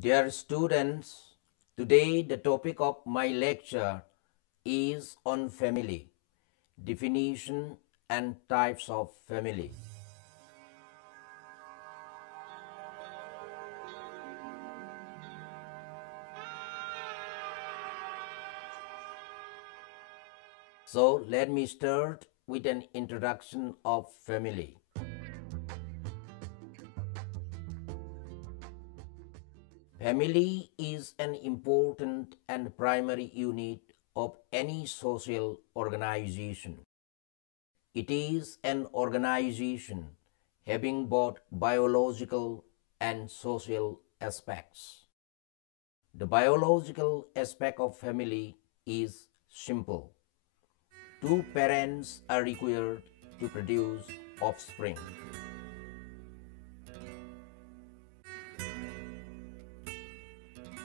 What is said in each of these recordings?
Dear students, today the topic of my lecture is on family, definition and types of family. So let me start with an introduction of family. Family is an important and primary unit of any social organization. It is an organization having both biological and social aspects. The biological aspect of family is simple. Two parents are required to produce offspring.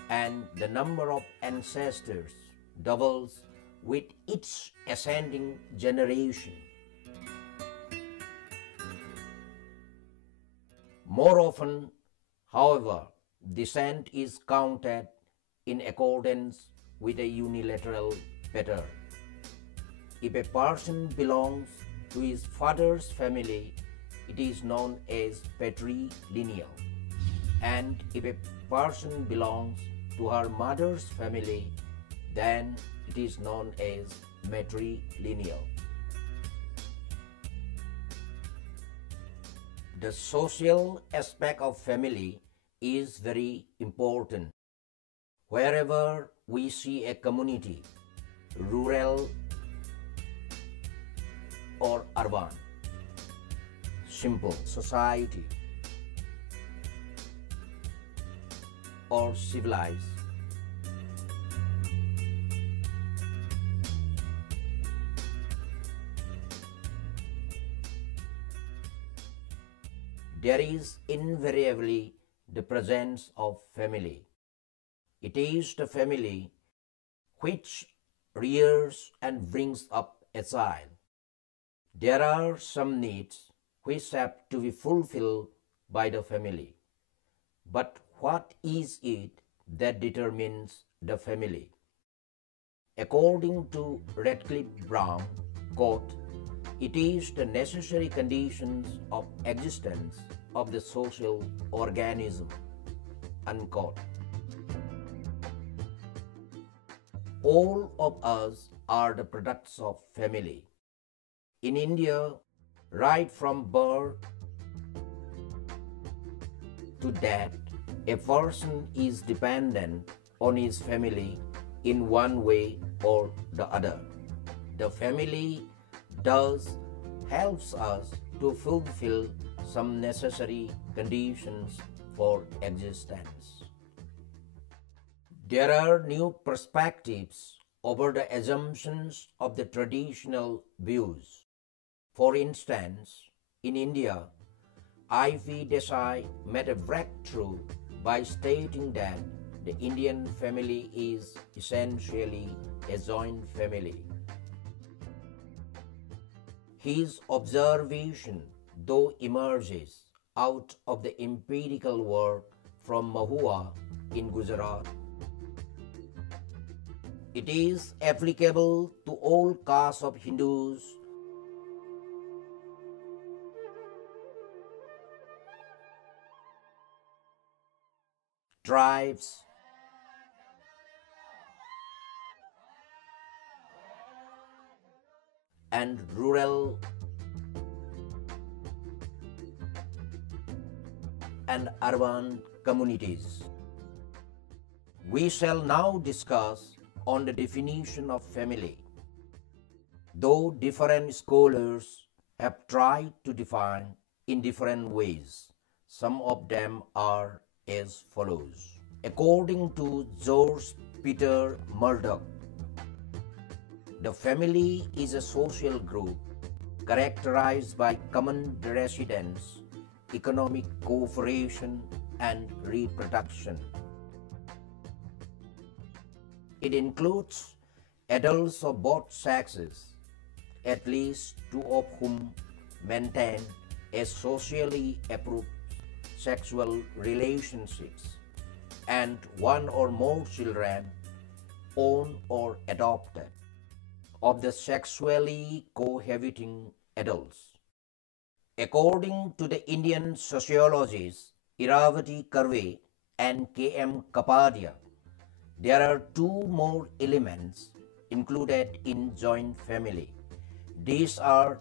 And the number of ancestors doubles with each ascending generation. More often, however, descent is counted in accordance with a unilateral pattern. If a person belongs to his father's family, it is known as patrilineal. And if a person belongs to her mother's family, then it is known as matrilineal. The social aspect of family is very important. Wherever we see a community, rural or urban, simple society, or civilized, there is invariably the presence of family. It is the family which rears and brings up a child. There are some needs which have to be fulfilled by the family. But what is it that determines the family? According to Radcliffe Brown, quote, "It is the necessary conditions of existence of the social organism," unquote. All of us are the products of family. In India, right from birth to death, a person is dependent on his family in one way or the other. The family thus helps us to fulfill some necessary conditions for existence. There are new perspectives over the assumptions of the traditional views. For instance, in India, I.V. Desai made a breakthrough by stating that the Indian family is essentially a joint family. His observation, though, emerges out of the empirical work from Mahua in Gujarat. It is applicable to all castes of Hindus, tribes, and rural and urban communities. We shall now discuss on the definition of family. Though different scholars have tried to define in different ways, some of them are as follows. According to George Peter Murdoch, the family is a social group characterized by common residence, economic cooperation, and reproduction. It includes adults of both sexes, at least two of whom maintain a socially approved sexual relationships, and one or more children, owned or adopted, of the sexually cohabiting adults. According to the Indian sociologists Iravati Karve and K.M. Kapadia, there are two more elements included in joint family. These are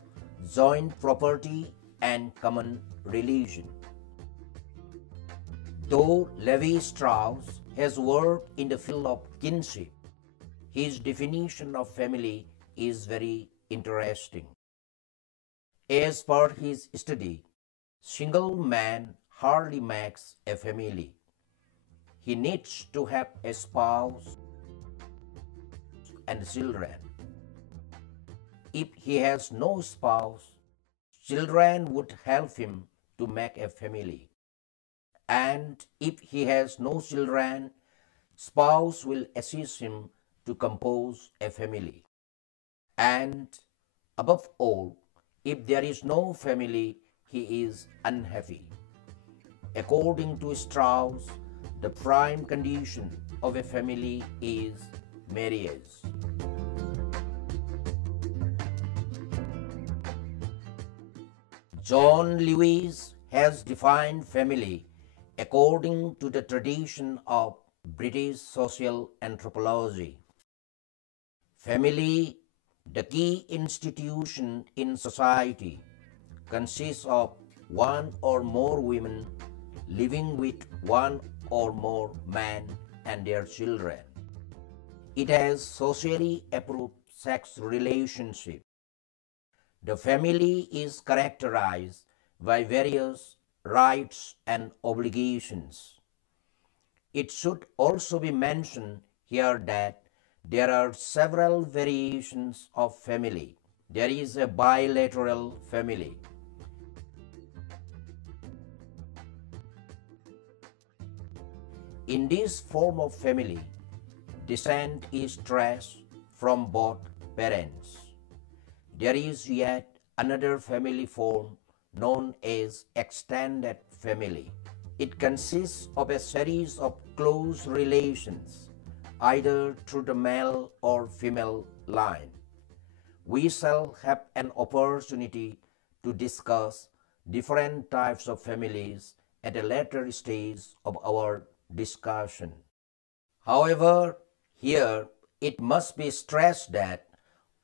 joint property and common religion. Though Levi-Strauss has worked in the field of kinship, his definition of family is very interesting. As per his study, single man hardly makes a family. He needs to have a spouse and children. If he has no spouse, children would help him to make a family. And if he has no children, spouse will assist him to compose a family. And above all, if there is no family, he is unhappy. According to Strauss, the prime condition of a family is marriage. John Lewis has defined family according to the tradition of British social anthropology. Family, the key institution in society, consists of one or more women living with one or more men and their children. It has socially approved sex relationship. The family is characterized by various rights and obligations. It should also be mentioned here that there are several variations of family. There is a bilateral family. In this form of family, descent is traced from both parents. There is yet another family form known as extended family. It consists of a series of close relations, either through the male or female line. We shall have an opportunity to discuss different types of families at a later stage of our discussion. However, here it must be stressed that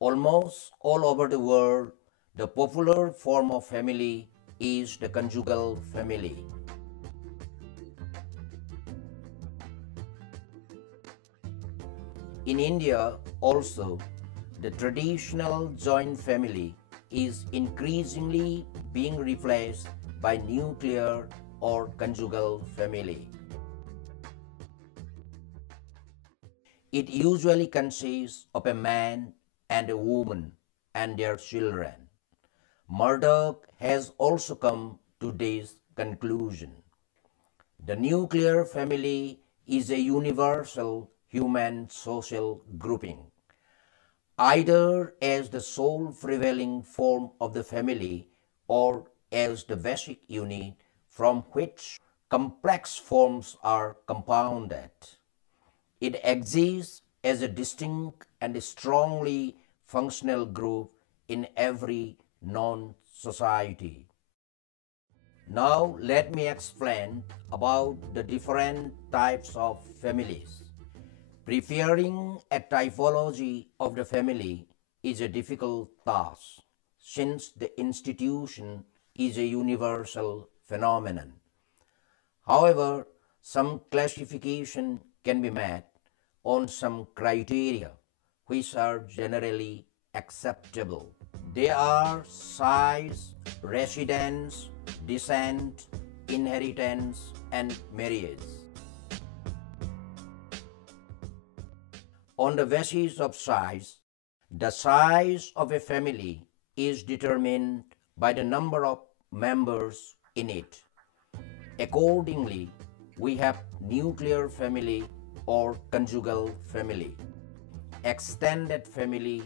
almost all over the world, the popular form of family is the conjugal family. In India also, the traditional joint family is increasingly being replaced by nuclear or conjugal family. It usually consists of a man and a woman and their children. Murdoch has also come to this conclusion. The nuclear family is a universal human social grouping, either as the sole prevailing form of the family or as the basic unit from which complex forms are compounded. It exists as a distinct and strongly functional group in every known society. Now let me explain about the different types of families. Preparing a typology of the family is a difficult task, since the institution is a universal phenomenon. However, some classification can be made on some criteria which are generally acceptable. They are size, residence, descent, inheritance, and marriage. On the basis of size, the size of a family is determined by the number of members in it. Accordingly, we have nuclear family or conjugal family, extended family,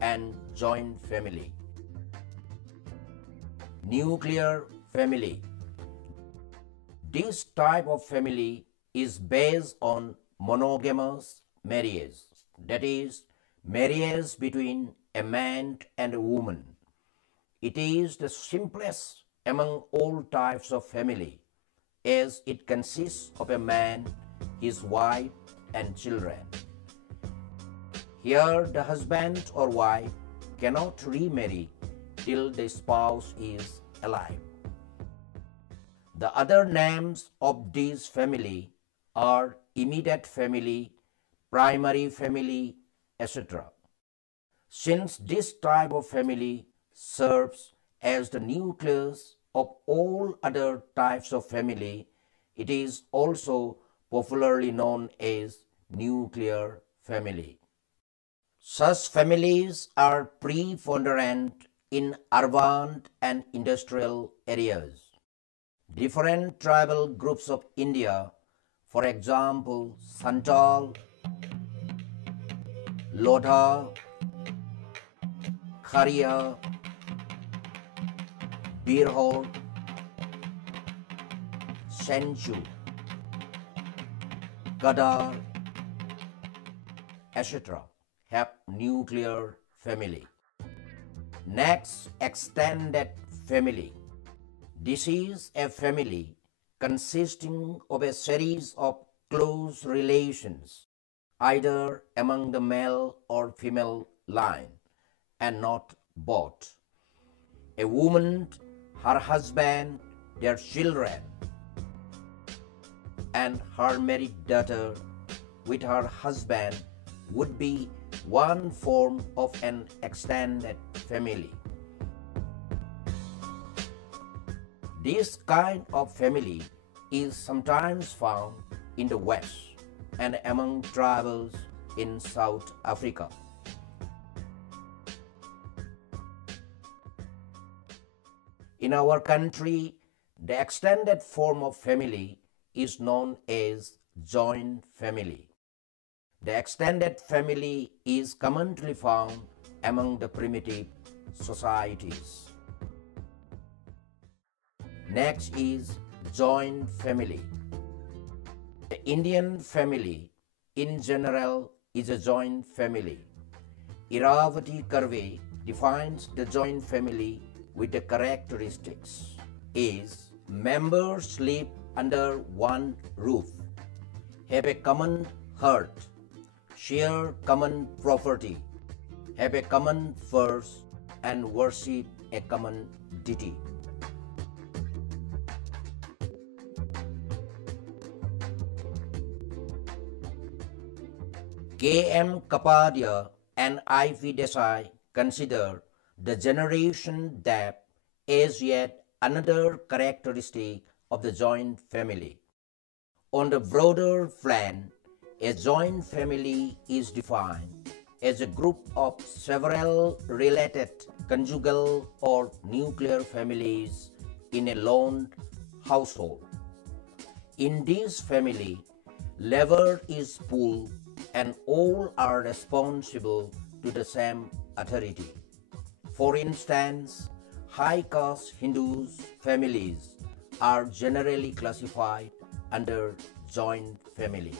and joint family. Nuclear family. This type of family is based on monogamous marriage, that is, marriage between a man and a woman. It is the simplest among all types of family, as it consists of a man, his wife, and children. Here, the husband or wife cannot remarry till the spouse is alive. The other names of this family are immediate family, primary family, etc. Since this type of family serves as the nucleus of all other types of family, it is also popularly known as nuclear family. Such families are preponderant in urban and industrial areas. Different tribal groups of India, for example, Santal, Lodha, Kharia, Birhor, Senchu, Gadar, etc. have nuclear family. Next, extended family. This is a family consisting of a series of close relations, either among the male or female line, and not both. A woman, her husband, their children, and her married daughter with her husband would be one form of an extended family. This kind of family is sometimes found in the West and among tribals in South Africa. In our country, the extended form of family is known as joint family. The extended family is commonly found among the primitive societies. Next is joint family. The Indian family in general is a joint family. Iravati Karve defines the joint family with the characteristics is members live under one roof, have a common hearth, share common property, have a common first, and worship a common deity. K.M. Kapadia and I.V. Desai consider the generation gap as yet another characteristic of the joint family. On the broader plan, a joint family is defined as a group of several related conjugal or nuclear families in a lone household. In this family, lever is pulled and all are responsible to the same authority. For instance, high caste Hindus families are generally classified under joint family.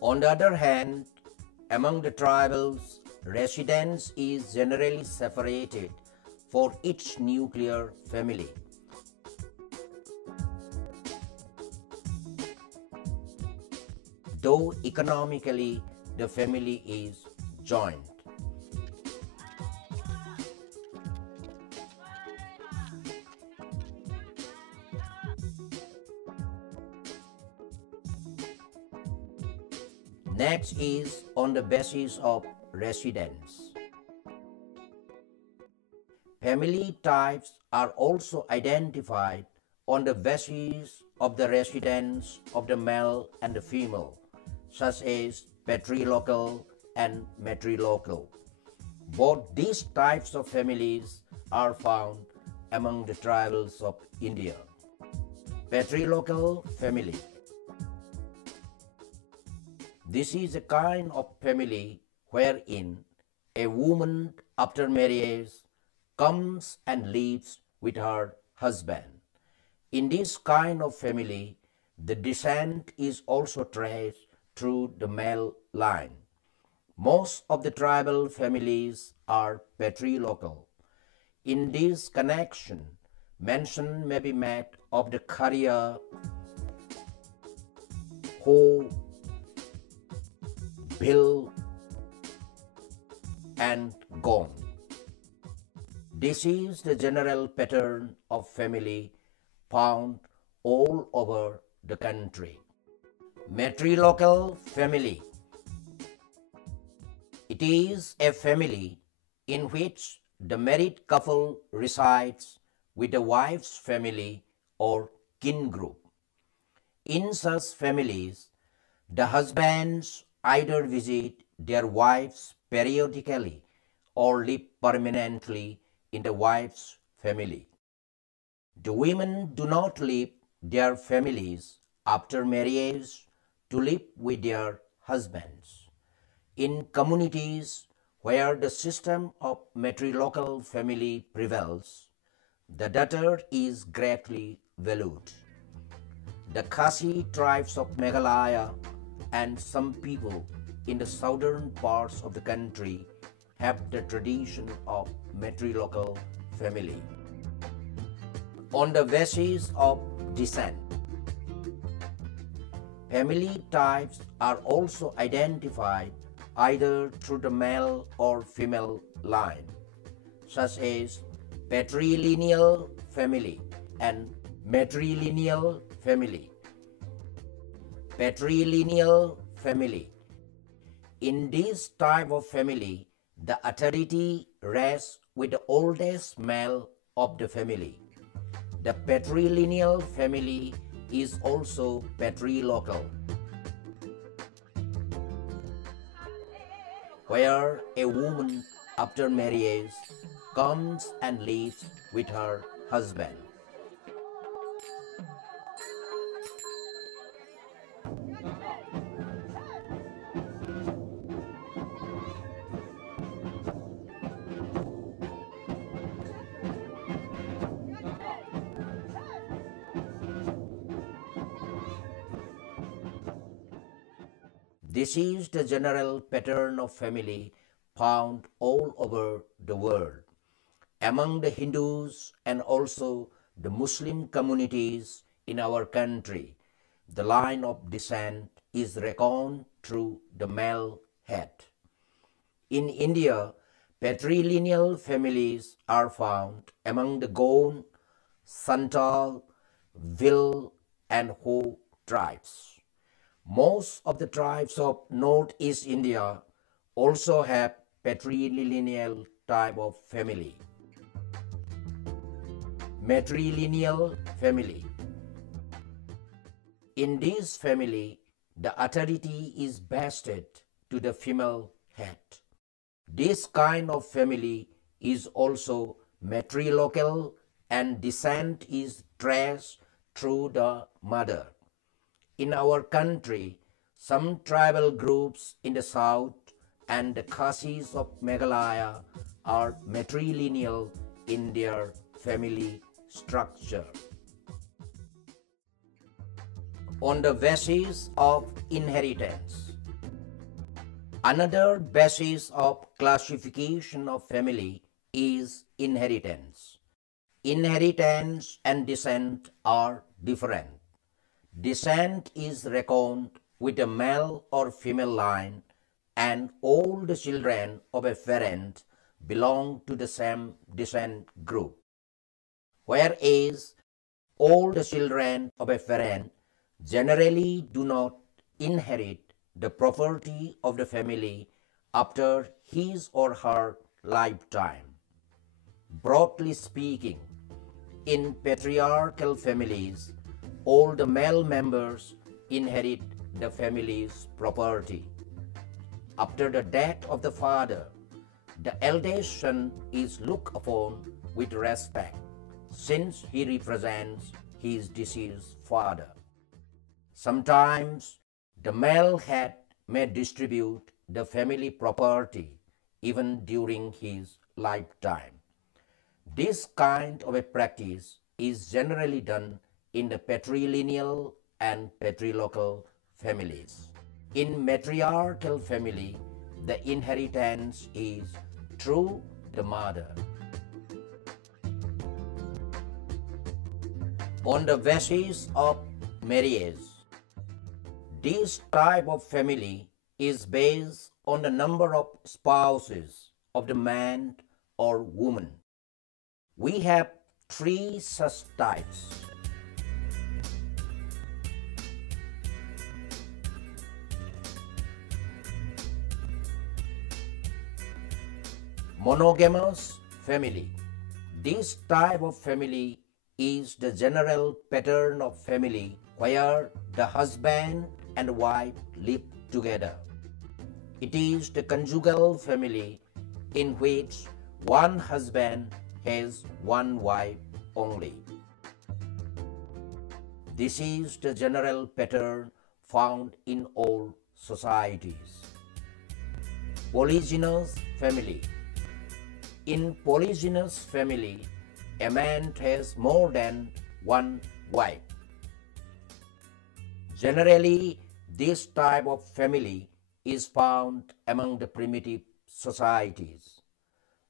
On the other hand, among the tribals, residence is generally separated for each nuclear family. Though economically the family is joint. Next is on the basis of residence. Family types are also identified on the basis of the residence of the male and the female, such as patrilocal and matrilocal. Both these types of families are found among the tribals of India. Patrilocal family. This is a kind of family wherein a woman after marriage comes and lives with her husband, In this kind of family, the descent is also traced through the male line. Most of the tribal families are patrilocal. In this connection, mention may be made of the career Ho, Bill, and Gong. This is the general pattern of family found all over the country. Matrilocal family. It is a family in which the married couple resides with the wife's family or kin group. In such families, the husbands either visit their wives periodically or live permanently in the wife's family. The women do not leave their families after marriage to live with their husbands. In communities where the system of matrilocal family prevails, the daughter is greatly valued. The Khasi tribes of Meghalaya and some people in the southern parts of the country have the tradition of matrilocal family. On the basis of descent, family types are also identified either through the male or female line, such as patrilineal family and matrilineal family. Patrilineal family. In this type of family, the authority rests with the oldest male of the family. The patrilineal family is also patrilocal, where a woman after marriage comes and lives with her husband. This is the general pattern of family found all over the world. Among the Hindus and also the Muslim communities in our country, the line of descent is reckoned through the male head. In India, patrilineal families are found among the Gond, Santal, Vil, and Ho tribes. Most of the tribes of Northeast India also have patrilineal type of family. Matrilineal family. In this family, the authority is vested to the female head. This kind of family is also matrilocal and descent is traced through the mother. In our country, some tribal groups in the south and the Khasis of Meghalaya are matrilineal in their family structure. On the basis of inheritance. Another basis of classification of family is inheritance. Inheritance and descent are different. Descent is reckoned with a male or female line, and all the children of a parent belong to the same descent group. Whereas all the children of a parent generally do not inherit the property of the family after his or her lifetime. Broadly speaking, in patriarchal families, all the male members inherit the family's property. After the death of the father, the eldest son is looked upon with respect, since he represents his deceased father. Sometimes the male head may distribute the family property even during his lifetime. This kind of a practice is generally done in the patrilineal and patrilocal families. In matriarchal family, the inheritance is through the mother. On the basis of marriage, this type of family is based on the number of spouses of the man or woman. We have three such types. Monogamous family. This type of family is the general pattern of family where the husband and wife live together. It is the conjugal family in which one husband has one wife only. This is the general pattern found in all societies. Polygynous family. In polygynous family, a man has more than one wife. Generally, this type of family is found among the primitive societies.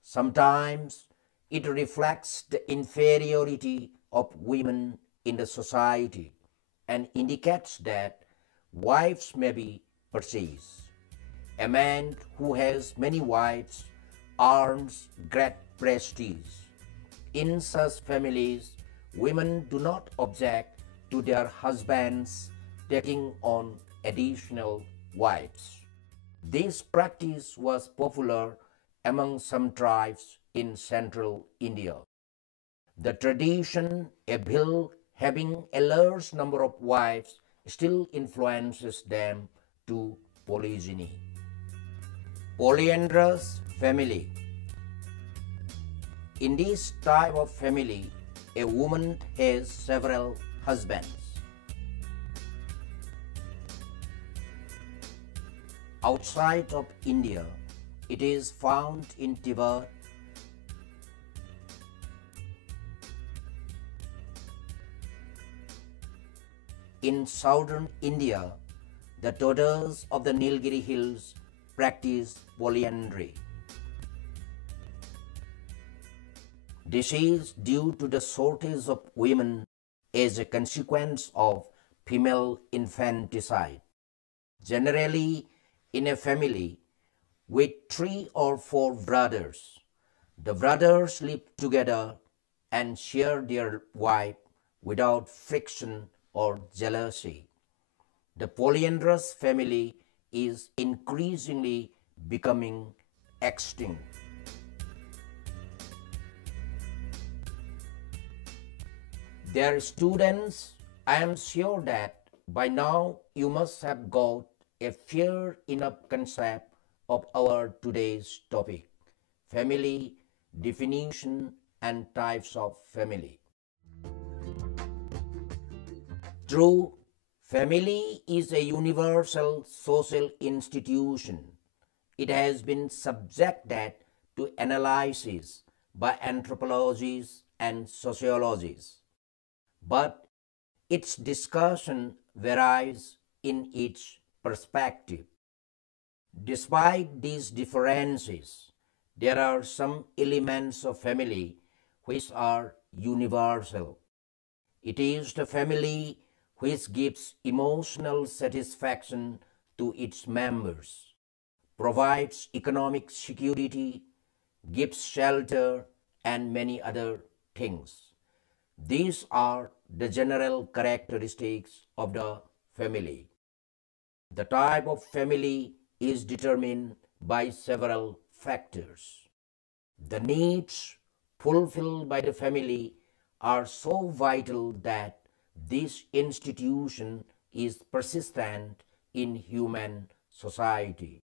Sometimes it reflects the inferiority of women in the society and indicates that wives may be purchased. A man who has many wives earns great prestige. In such families, women do not object to their husbands taking on additional wives. This practice was popular among some tribes in central India. The tradition of having a large number of wives still influences them to polygyny. Polyandrous family. In this type of family, a woman has several husbands. Outside of India, it is found in Tibet, in southern India. The daughters of the Nilgiri hills practice polyandry. This is due to the shortage of women as a consequence of female infanticide. Generally, in a family with 3 or 4 brothers, the brothers live together and share their wife without friction or jealousy. The polyandrous family is increasingly becoming extinct. Dear students, I am sure that by now you must have got a fair enough concept of our today's topic, family, definition and types of family. True, family is a universal social institution. It has been subjected to analysis by anthropologists and sociologists, but its discussion varies in each perspective. Despite these differences, there are some elements of family which are universal. It is the family which gives emotional satisfaction to its members, provides economic security, gives shelter, and many other things. These are the general characteristics of the family. The type of family is determined by several factors. The needs fulfilled by the family are so vital that this institution is persistent in human society.